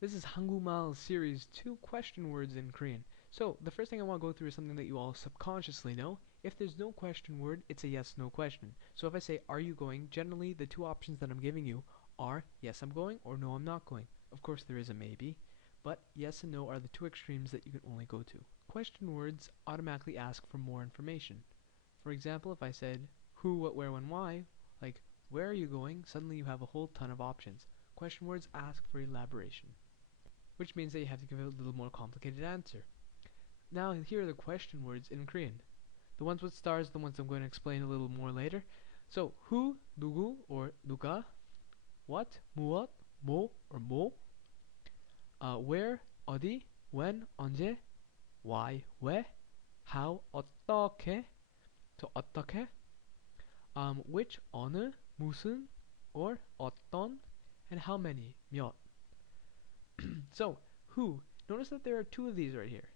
This is Hangumal Series 2 question words in Korean. So, the first thing I want to go through is something that you all subconsciously know. If there's no question word, it's a yes/no question. So if I say, are you going? Generally, the two options that I'm giving you are, yes, I'm going, or no, I'm not going. Of course, there is a maybe, but yes and no are the two extremes that you can only go to. Question words automatically ask for more information. For example, if I said, who, what, where, when, why, like, where are you going? Suddenly you have a whole ton of options. Question words ask for elaboration, which means that you have to give a little more complicated answer. Now, here are the question words in Korean. The ones with stars, the ones I'm going to explain a little more later. So, who, 누구, or 누가, what, 무엇, 뭐, or 뭐, where, 어디, when, 언제, why, 왜, how, 어떻게, so 어떻게, which, 어느, 무슨, or 어떤, and how many, 몇. So, who, notice that there are two of these right here.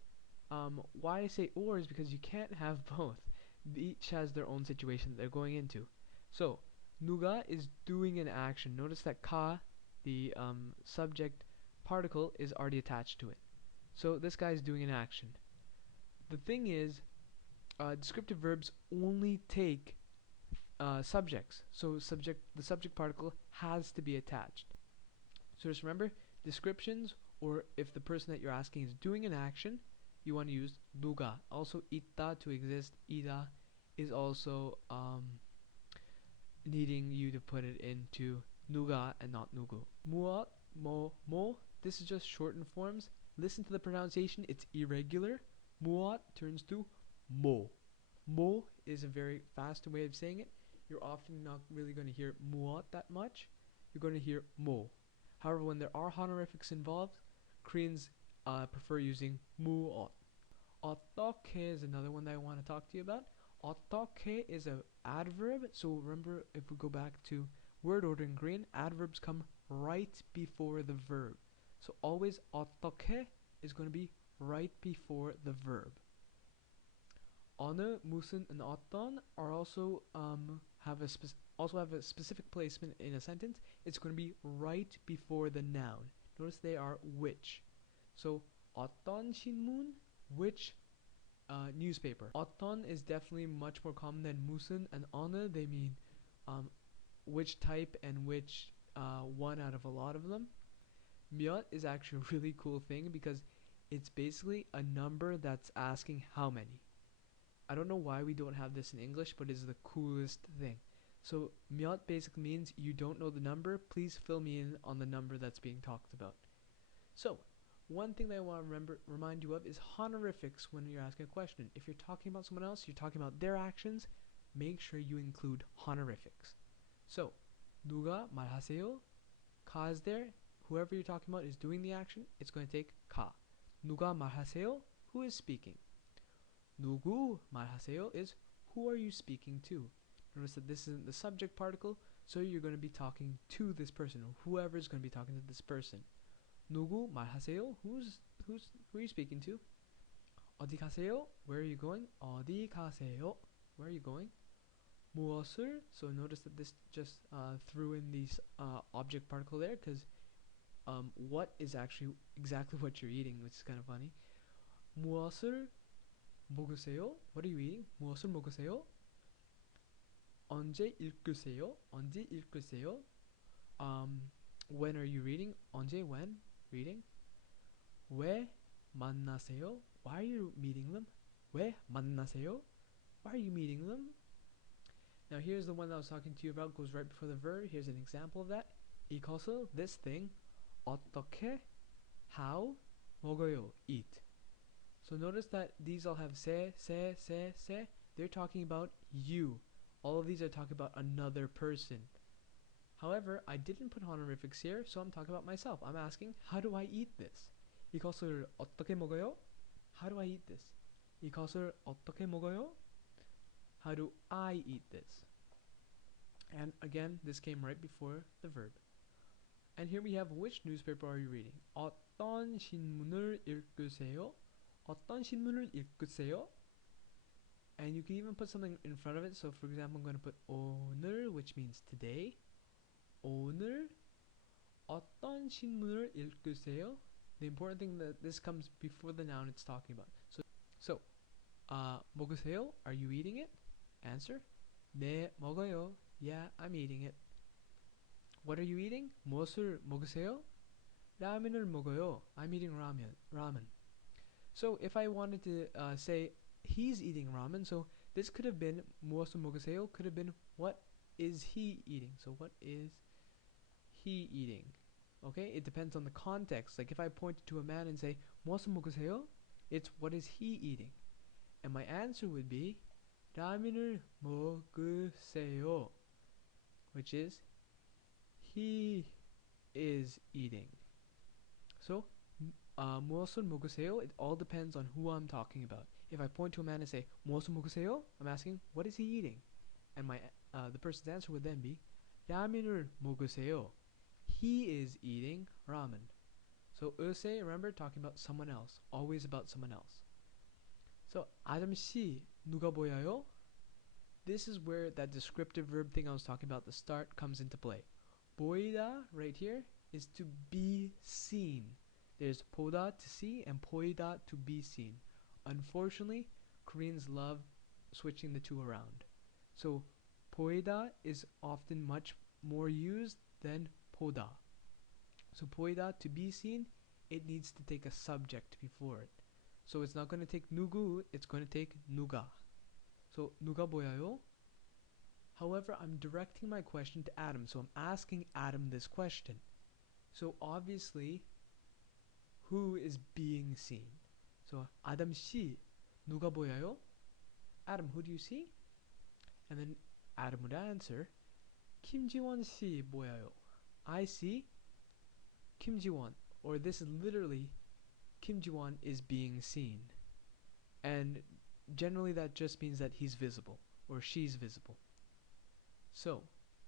Why I say or is because you can't have both. Each has their own situation that they're going into. So, 누가 is doing an action. Notice that ka, the subject particle, is already attached to it. So this guy is doing an action. The thing is, descriptive verbs only take subjects. So the subject particle has to be attached. So just remember, descriptions, or if the person that you're asking is doing an action, you want to use 누가. Also, 있다 to exist, 이다 is also needing you to put it into 누가 and not 누구. 무엇, 뭐, this is just shortened forms. Listen to the pronunciation, it's irregular. 무엇 turns to 뭐. 뭐 is a very fast way of saying it. You're often not really going to hear 무엇 that much. You're going to hear 뭐. However, when there are honorifics involved, Koreans prefer using 무엇. 어떻게 is another one that I want to talk to you about. 어떻게 is an adverb, so remember, if we go back to word order in Korean, adverbs come right before the verb. So always 어떻게 is going to be right before the verb. 어느, 무슨, and 어떤 are also have a specific placement in a sentence. It's going to be right before the noun. Notice they are which. So 어떤 신문, which newspaper. 어떤 is definitely much more common than 무슨 and 어느. They mean which type and which one out of a lot of them. 몇 is actually a really cool thing because it's basically a number that's asking how many. I don't know why we don't have this in English, but it's the coolest thing. So 몇 basically means you don't know the number, please fill me in on the number that's being talked about. So one thing that I want to remind you of is honorifics when you're asking a question. If you're talking about someone else, you're talking about their actions, make sure you include honorifics. So 누가 말하세요? Ka is there. Whoever you're talking about is doing the action, it's going to take ka. 누가 말하세요? Who is speaking? 누구 말하세요 is who are you speaking to? Notice that this isn't the subject particle, so you're going to be talking to this person, or whoever is going to be talking to this person. 누구 말하세요? Who are you speaking to? 어디 가세요? Where are you going? 어디 가세요? Where are you going? 무엇을? So notice that this just threw in these object particle there, because what is actually exactly what you're eating, which is kind of funny. 무엇을 먹으세요? What are you eating? 무엇을 먹으세요? 언제 읽으세요? 언제 읽으세요? When are you reading? 언제, when? Reading. 왜 만나세요? Why are you meeting them? 왜 만나세요? Why are you meeting them? Now here's the one that I was talking to you about, goes right before the verb. Here's an example of that. 이것을, this thing, 어떻게, how, 먹어요, eat. So notice that these all have se. They're talking about you. All of these are talking about another person. However, I didn't put honorifics here, so I'm talking about myself. I'm asking, how do I eat this? 이것을 어떻게 먹어요? How do I eat this? 이것을 어떻게 먹어요? How do I eat this? And again, this came right before the verb. And here we have, which newspaper are you reading? 어떤 신문을 읽으세요? 어떤 신문을 읽으세요? And you can even put something in front of it. So for example, I'm going to put 오늘, which means today. 오늘 어떤 신문을 읽으세요? The important thing that this comes before the noun it's talking about. So 먹으세요? Are you eating it? Answer. 네, 먹어요. Yeah, I'm eating it. What are you eating? 무엇을 먹으세요? 라면을 먹어요. I'm eating ramen. So if I wanted to say he's eating ramen, so this could have been 무엇을 먹으세요? Could have been what is he eating? So what is he eating? Okay, it depends on the context. Like if I point to a man and say 무엇을 먹으세요? It's what is he eating? And my answer would be 라면을 먹으세요, which is he is eating. So 무엇을 먹으세요? It all depends on who I'm talking about. If I point to a man and say 무엇을 먹으세요? I'm asking what is he eating? And the person's answer would then be 라면을 먹으세요. He is eating ramen. So 으세, remember, talking about someone else, always about someone else. So 아저씨 누가 보여요? This is where that descriptive verb thing I was talking about at the start comes into play. 보이다 right here is to be seen. There's 보다 to see and 보이다 to be seen. Unfortunately, Koreans love switching the two around. So 보이다 is often much more used than 보다. So 보이다, to be seen, it needs to take a subject before it. So it's not going to take 누구, it's going to take 누가. So 누가 보여요? However, I'm directing my question to Adam, so I'm asking Adam this question. So obviously, who is being seen? So Adam 씨, 누가 보여요? Adam, who do you see? And then Adam would answer, 김지원 씨 보여요. I see Kim Ji-won, or this is literally Kim Ji-won is being seen. And generally that just means that he's visible or she's visible. So,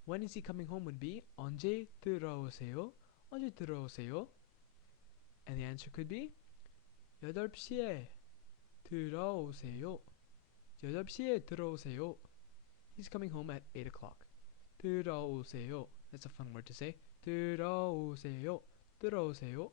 when is he coming home would be 언제 들어오세요? 언제 들어오세요? And the answer could be 8시에 들어오세요. 8시에 들어오세요. He's coming home at 8 o'clock. 들어오세요. That's a fun word to say. 들어오세요. 들어오세요.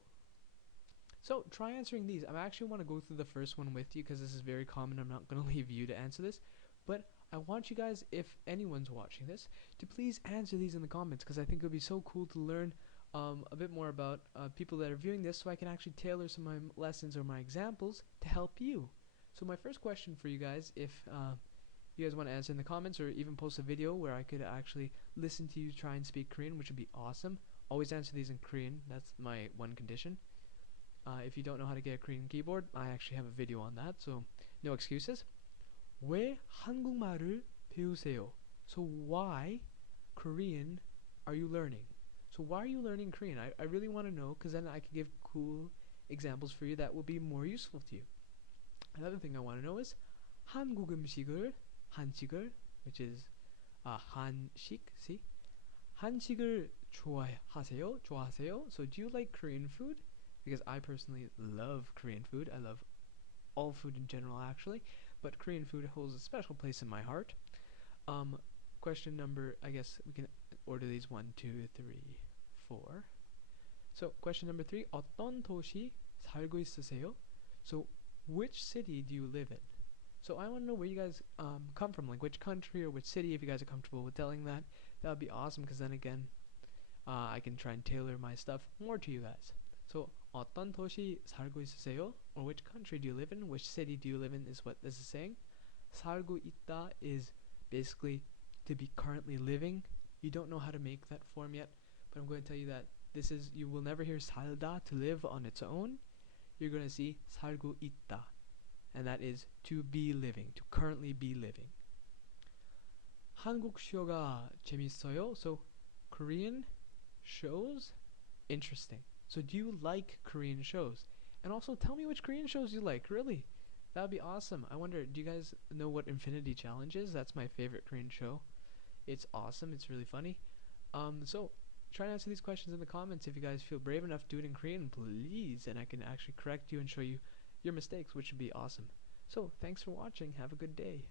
So try answering these. I actually want to go through the first one with you because this is very common. I'm not going to leave you to answer this. But I want you guys, if anyone's watching this, to please answer these in the comments because I think it would be so cool to learn a bit more about people that are viewing this so I can actually tailor some of my lessons or my examples to help you. So my first question for you guys, if you guys want to answer in the comments or even post a video where I could actually listen to you try and speak Korean, which would be awesome. Always answer these in Korean. That's my one condition. If you don't know how to get a Korean keyboard, I actually have a video on that, so no excuses. 왜 한국말을 배우세요? So why Korean are you learning? So why are you learning Korean? I really want to know because then I can give cool examples for you that will be more useful to you. Another thing I want to know is 한국 한식을, which is 한식, see? 한식을 좋아하세요? So do you like Korean food? Because I personally love Korean food. I love all food in general actually, but Korean food holds a special place in my heart. Question number, I guess we can order these 1, 2, 3, 4. So question number 3, 어떤 도시 살고 있으세요? So which city do you live in? So I want to know where you guys come from, like which country or which city. If you guys are comfortable with telling that, that would be awesome because then again I can try and tailor my stuff more to you guys. So 어떤 도시 살고 있으세요? Or which country do you live in? Which city do you live in is what this is saying. 살고 있다 is basically to be currently living. You don't know how to make that form yet, but I'm going to tell you that this is, you will never hear 살다, to live on its own. You're going to see 살고 있다, and that is to be living, to currently be living. 한국 쇼가 재밌어요? So Korean shows, interesting. So do you like Korean shows? And also tell me which Korean shows you like, really. That would be awesome. I wonder, do you guys know what Infinity Challenge is? That's my favorite Korean show. It's awesome. It's really funny. So try to answer these questions in the comments. If you guys feel brave enough, do it in Korean, please. And I can actually correct you and show you your mistakes, which would be awesome. So thanks for watching. Have a good day.